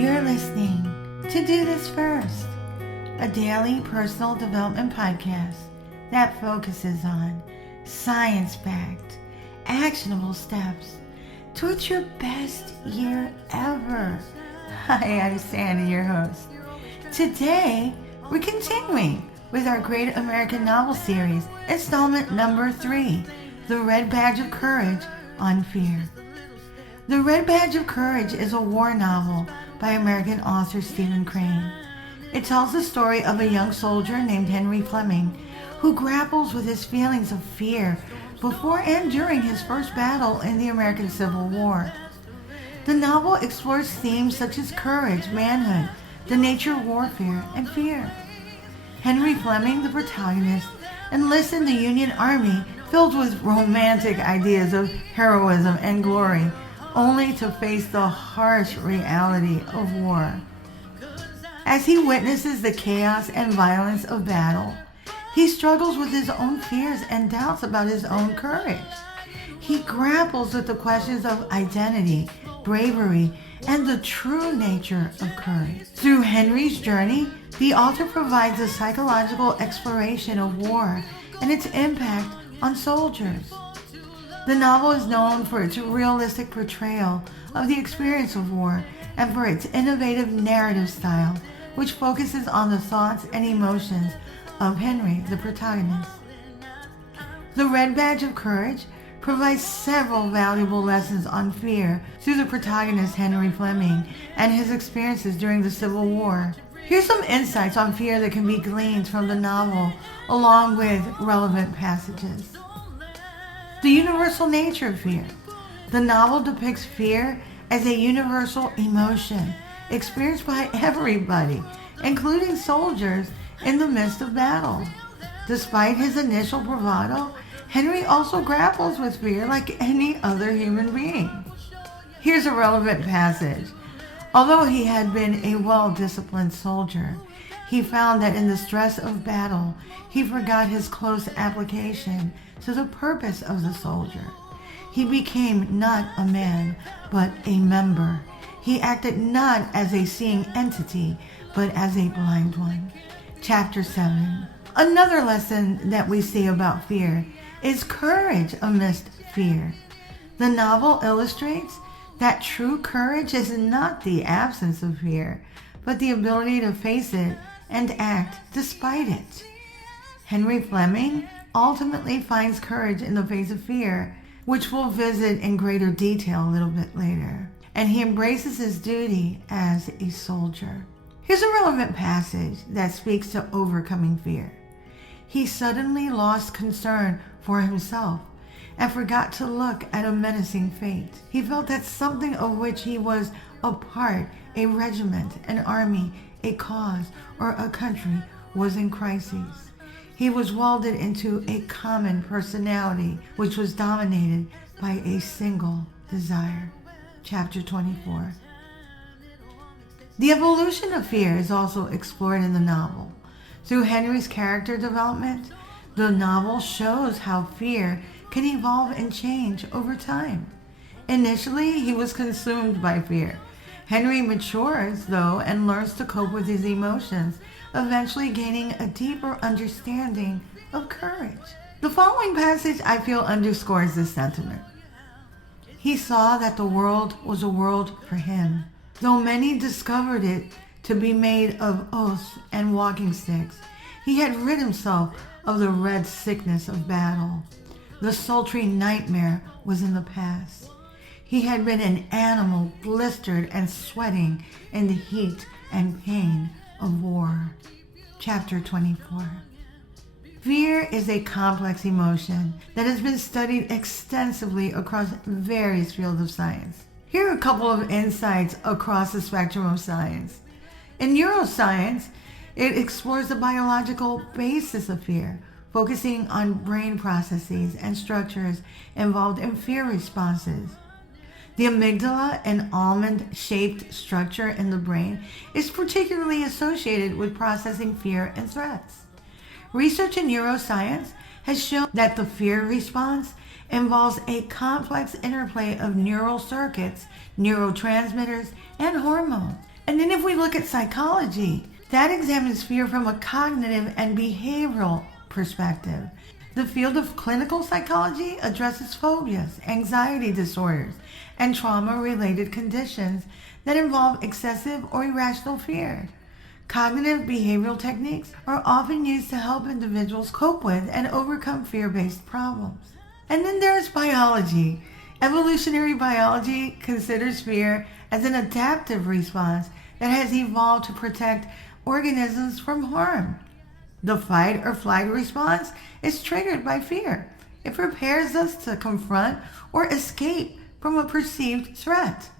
You're listening to Do This First, a daily personal development podcast that focuses on science-backed, actionable steps towards your best year ever. Hi, I'm Sandy, your host. Today, we're continuing with our Great American Novel Series, installment number 3, The Red Badge of Courage on Fear. The Red Badge of Courage is a war novel by American author Stephen Crane. It tells the story of a young soldier named Henry Fleming who grapples with his feelings of fear before and during his first battle in the American Civil War. The novel explores themes such as courage, manhood, the nature of warfare, and fear. Henry Fleming, the protagonist, enlists in the Union Army filled with romantic ideas of heroism and glory, only to face the harsh reality of war. As he witnesses the chaos and violence of battle, he struggles with his own fears and doubts about his own courage. He grapples with the questions of identity, bravery, and the true nature of courage. Through Henry's journey, the author provides a psychological exploration of war and its impact on soldiers. The novel is known for its realistic portrayal of the experience of war and for its innovative narrative style, which focuses on the thoughts and emotions of Henry, the protagonist. The Red Badge of Courage provides several valuable lessons on fear through the protagonist Henry Fleming and his experiences during the Civil War. Here's some insights on fear that can be gleaned from the novel, along with relevant passages. The universal nature of fear. The novel depicts fear as a universal emotion experienced by everybody, including soldiers in the midst of battle. Despite his initial bravado, Henry also grapples with fear like any other human being. Here's a relevant passage. Although he had been a well-disciplined soldier, he found that in the stress of battle, he forgot his close application to the purpose of the soldier. He became not a man, but a member. He acted not as a seeing entity, but as a blind one. Chapter 7. Another lesson that we see about fear is courage amidst fear. The novel illustrates that true courage is not the absence of fear, but the ability to face it and act despite it. Henry Fleming ultimately finds courage in the face of fear, which we'll visit in greater detail a little bit later, and he embraces his duty as a soldier. Here's a relevant passage that speaks to overcoming fear. He suddenly lost concern for himself and forgot to look at a menacing fate. He felt that something of which he was a part, a regiment, an army, a cause, or a country, was in crisis. He was welded into a common personality which was dominated by a single desire. Chapter 24. The evolution of fear is also explored in the novel. Through Henry's character development, the novel shows how fear can evolve and change over time. Initially, he was consumed by fear. Henry matures, though, and learns to cope with his emotions, eventually gaining a deeper understanding of courage. The following passage, I feel, underscores this sentiment. He saw that the world was a world for him, though many discovered it to be made of oaths and walking sticks. He had rid himself of the red sickness of battle. The sultry nightmare was in the past. He had been an animal blistered and sweating in the heat and pain of war. Chapter 24. Fear is a complex emotion that has been studied extensively across various fields of science. Here are a couple of insights across the spectrum of science. In neuroscience, it explores the biological basis of fear, focusing on brain processes and structures involved in fear responses. The amygdala, an almond-shaped structure in the brain, is particularly associated with processing fear and threats. Research in neuroscience has shown that the fear response involves a complex interplay of neural circuits, neurotransmitters, and hormones. And then if we look at psychology, that examines fear from a cognitive and behavioral perspective. The field of clinical psychology addresses phobias, anxiety disorders, and trauma-related conditions that involve excessive or irrational fear. Cognitive behavioral techniques are often used to help individuals cope with and overcome fear-based problems. And then there's biology. Evolutionary biology considers fear as an adaptive response that has evolved to protect organisms from harm. The fight or flight response is triggered by fear. It prepares us to confront or escape from a perceived threat.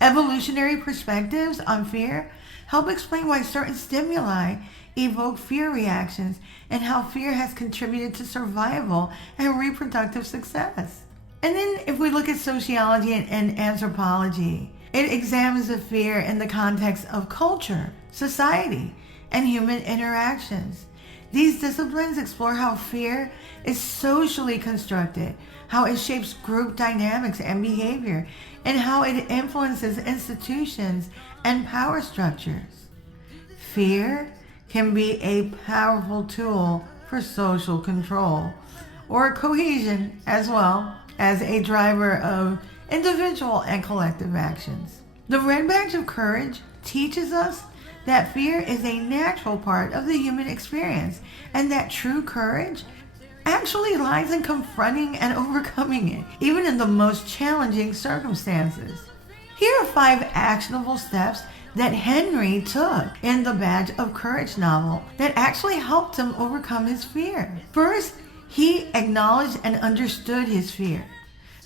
Evolutionary perspectives on fear help explain why certain stimuli evoke fear reactions and how fear has contributed to survival and reproductive success. And then if we look at sociology and anthropology, it examines the fear in the context of culture, society, and human interactions. These disciplines explore how fear is socially constructed, how it shapes group dynamics and behavior, and how it influences institutions and power structures. Fear can be a powerful tool for social control or cohesion, as well as a driver of individual and collective actions. The red badge of courage teaches us that fear is a natural part of the human experience and that true courage actually lies in confronting and overcoming it, even in the most challenging circumstances. Here are 5 actionable steps that Henry took in the Badge of Courage novel that actually helped him overcome his fear. First, he acknowledged and understood his fear.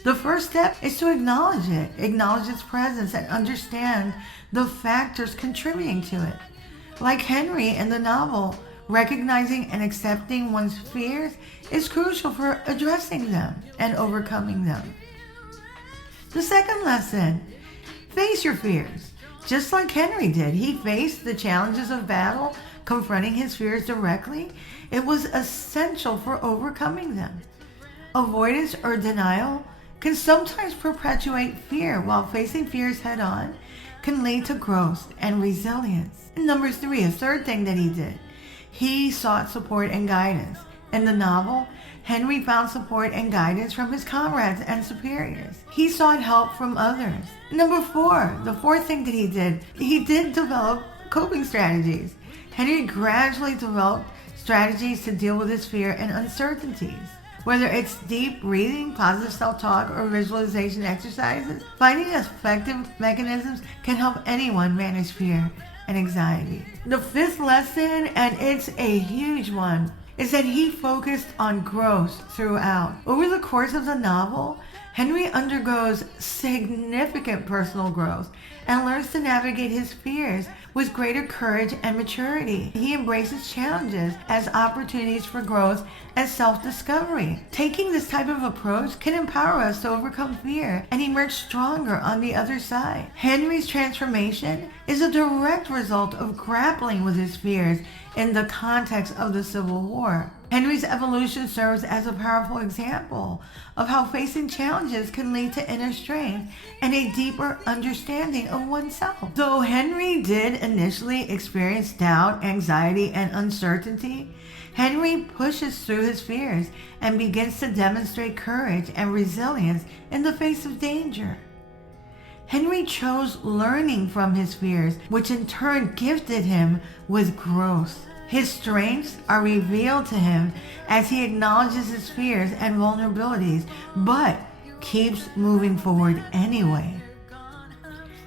The first step is to acknowledge it, acknowledge its presence, and understand the factors contributing to it. Like Henry in the novel, recognizing and accepting one's fears is crucial for addressing them and overcoming them. The second lesson, face your fears. Just like Henry did, he faced the challenges of battle, confronting his fears directly. It was essential for overcoming them. Avoidance or denial can sometimes perpetuate fear, while facing fears head-on can lead to growth and resilience. And number 3, a third thing that he did, he sought support and guidance. In the novel, Henry found support and guidance from his comrades and superiors. He sought help from others. Number 4, the fourth thing that he did develop coping strategies. Henry gradually developed strategies to deal with his fear and uncertainties. Whether it's deep breathing, positive self-talk, or visualization exercises, finding effective mechanisms can help anyone manage fear and anxiety. The 5th lesson, and it's a huge one, is that he focused on growth throughout. Over the course of the novel, Henry undergoes significant personal growth and learns to navigate his fears with greater courage and maturity. He embraces challenges as opportunities for growth and self-discovery. Taking this type of approach can empower us to overcome fear and emerge stronger on the other side. Henry's transformation is a direct result of grappling with his fears in the context of the Civil War. Henry's evolution serves as a powerful example of how facing challenges can lead to inner strength and a deeper understanding of oneself. Though Henry did initially experience doubt, anxiety, and uncertainty, Henry pushes through his fears and begins to demonstrate courage and resilience in the face of danger. Henry chose learning from his fears, which in turn gifted him with growth. His strengths are revealed to him as he acknowledges his fears and vulnerabilities, but keeps moving forward anyway.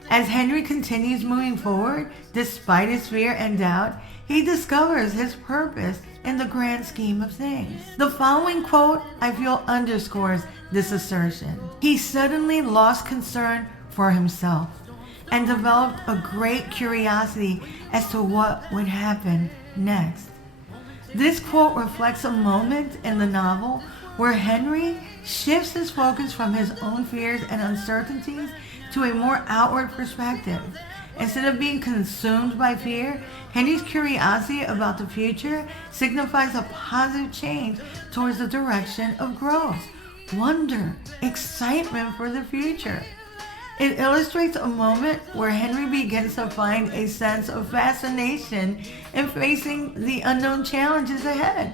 As Henry continues moving forward, despite his fear and doubt, he discovers his purpose in the grand scheme of things. The following quote, I feel, underscores this assertion. He suddenly lost concern for himself and developed a great curiosity as to what would happen next. This quote reflects a moment in the novel where Henry shifts his focus from his own fears and uncertainties to a more outward perspective. Instead of being consumed by fear, Henry's curiosity about the future signifies a positive change towards the direction of growth, wonder, excitement for the future. It illustrates a moment where Henry begins to find a sense of fascination in facing the unknown challenges ahead.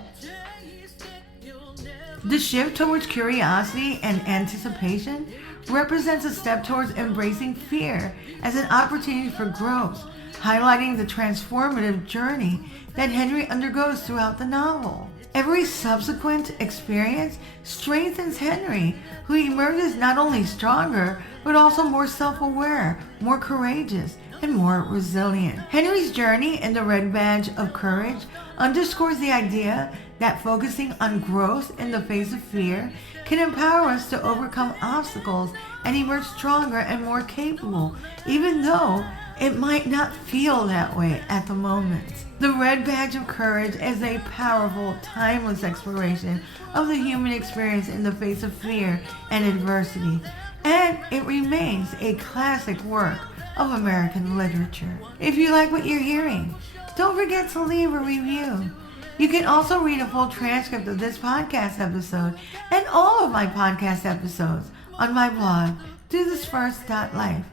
The shift towards curiosity and anticipation represents a step towards embracing fear as an opportunity for growth, highlighting the transformative journey that Henry undergoes throughout the novel. Every subsequent experience strengthens Henry, who emerges not only stronger, but also more self-aware, more courageous, and more resilient. Henry's journey in the Red Badge of Courage underscores the idea that focusing on growth in the face of fear can empower us to overcome obstacles and emerge stronger and more capable, even though it might not feel that way at the moment. The Red Badge of Courage is a powerful, timeless exploration of the human experience in the face of fear and adversity, and it remains a classic work of American literature. If you like what you're hearing, don't forget to leave a review. You can also read a full transcript of this podcast episode and all of my podcast episodes on my blog, DoThisFirst.life.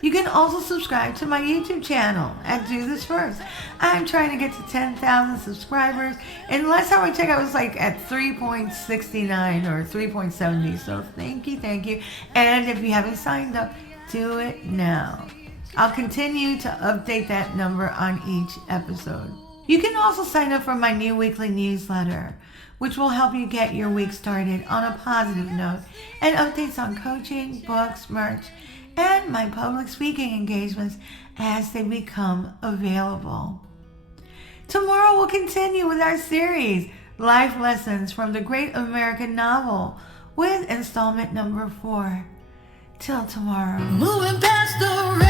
You can also subscribe to my YouTube channel at Do This First. I'm trying to get to 10,000 subscribers, and last time I checked I was like at 3.69 or 3.70, so thank you. And if you haven't signed up, do it now. I'll continue to update that number on each episode. You can also sign up for my new weekly newsletter, which will help you get your week started on a positive note, and updates on coaching, books, merch, and my public speaking engagements as they become available. Tomorrow we'll continue with our series, Life Lessons from the Great American Novel, with installment number 4. Till tomorrow. Moving past the